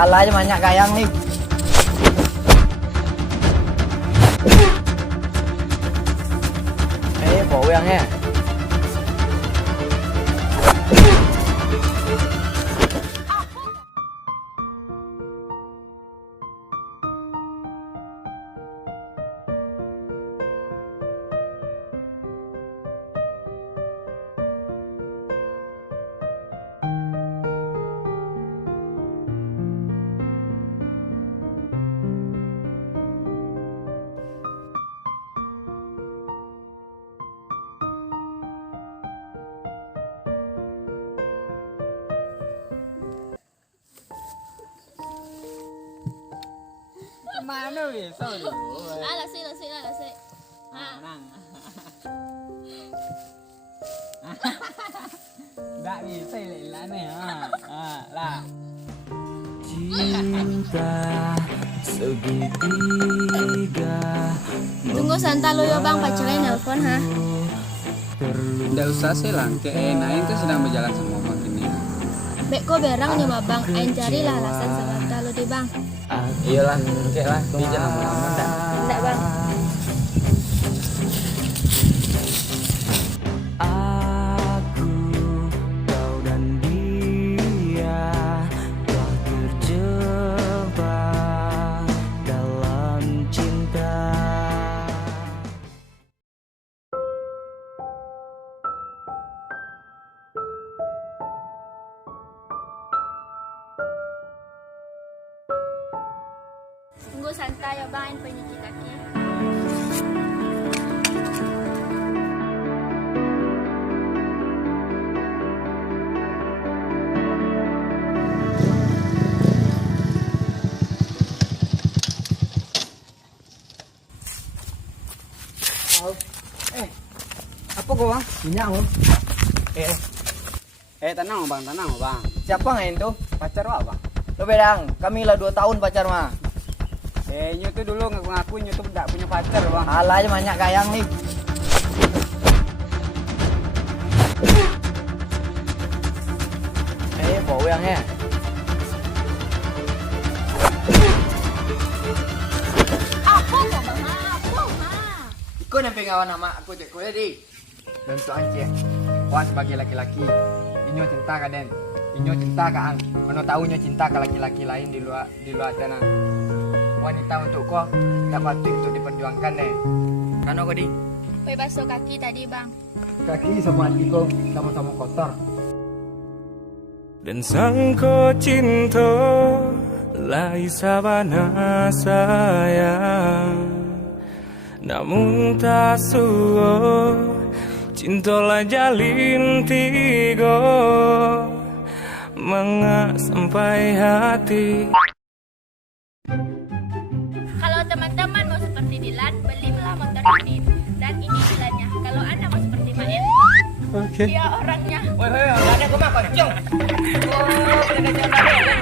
Alah aja banyak gayang nih. Bộ quen nha. Mana bisa dulu? Lasik. Nang. Nggak bisa lah nih. Lah. Cinta segitiga. Tunggu santai lu ya bang, pacarnya nelpon ha. Nggak usah sih lah, kayak Nain tuh sedang berjalan sama Bang ini. Bek kok berang nih mah bang, ain carilah alasan sebentar lu di bang. Iyalah, kayak lah, di jalan lama dah. Enggak bang. Aku, kau dan dia telah terjebak dalam cinta. Tunggu santai ya bang, ain pencuci kaki. Apa kau bang? Minyak bang. Tenang bang. Siapa ngain tuh? Pacar lo apa? Lo bedang, kami lah 2 tahun pacar mah. Nyu tuh dulu ngaku Nyu tuh nggak punya pacar bang. Alah aja banyak gayang nih. Bộ quen nha. Apa kok bang? Apa mah? Ikut yang pengawan nama aku cek kuliah di. Dan untuk Ancie, wah sebagai laki-laki, Inyo cinta ke Den. Inyo cinta ke Ang. Mana tahunya cinta ke laki-laki lain di luar sana. Wanita untuk kau tak patut untuk diperjuangkan Den. Karena kau di Gue basuh kaki tadi bang. kaki sama hati kau sama-sama kotor. Dan sangko cinta lai sabana sayang, namun tak suo cinta lah jalin tigo mengak sampai hati. Kalau teman-teman mau seperti Dilan, belilah motor ini. Dan ini Dilannya. Kalau anda mau seperti Mael, dia orangnya. Woi, nggak ada gua mah koncong. Oh, udah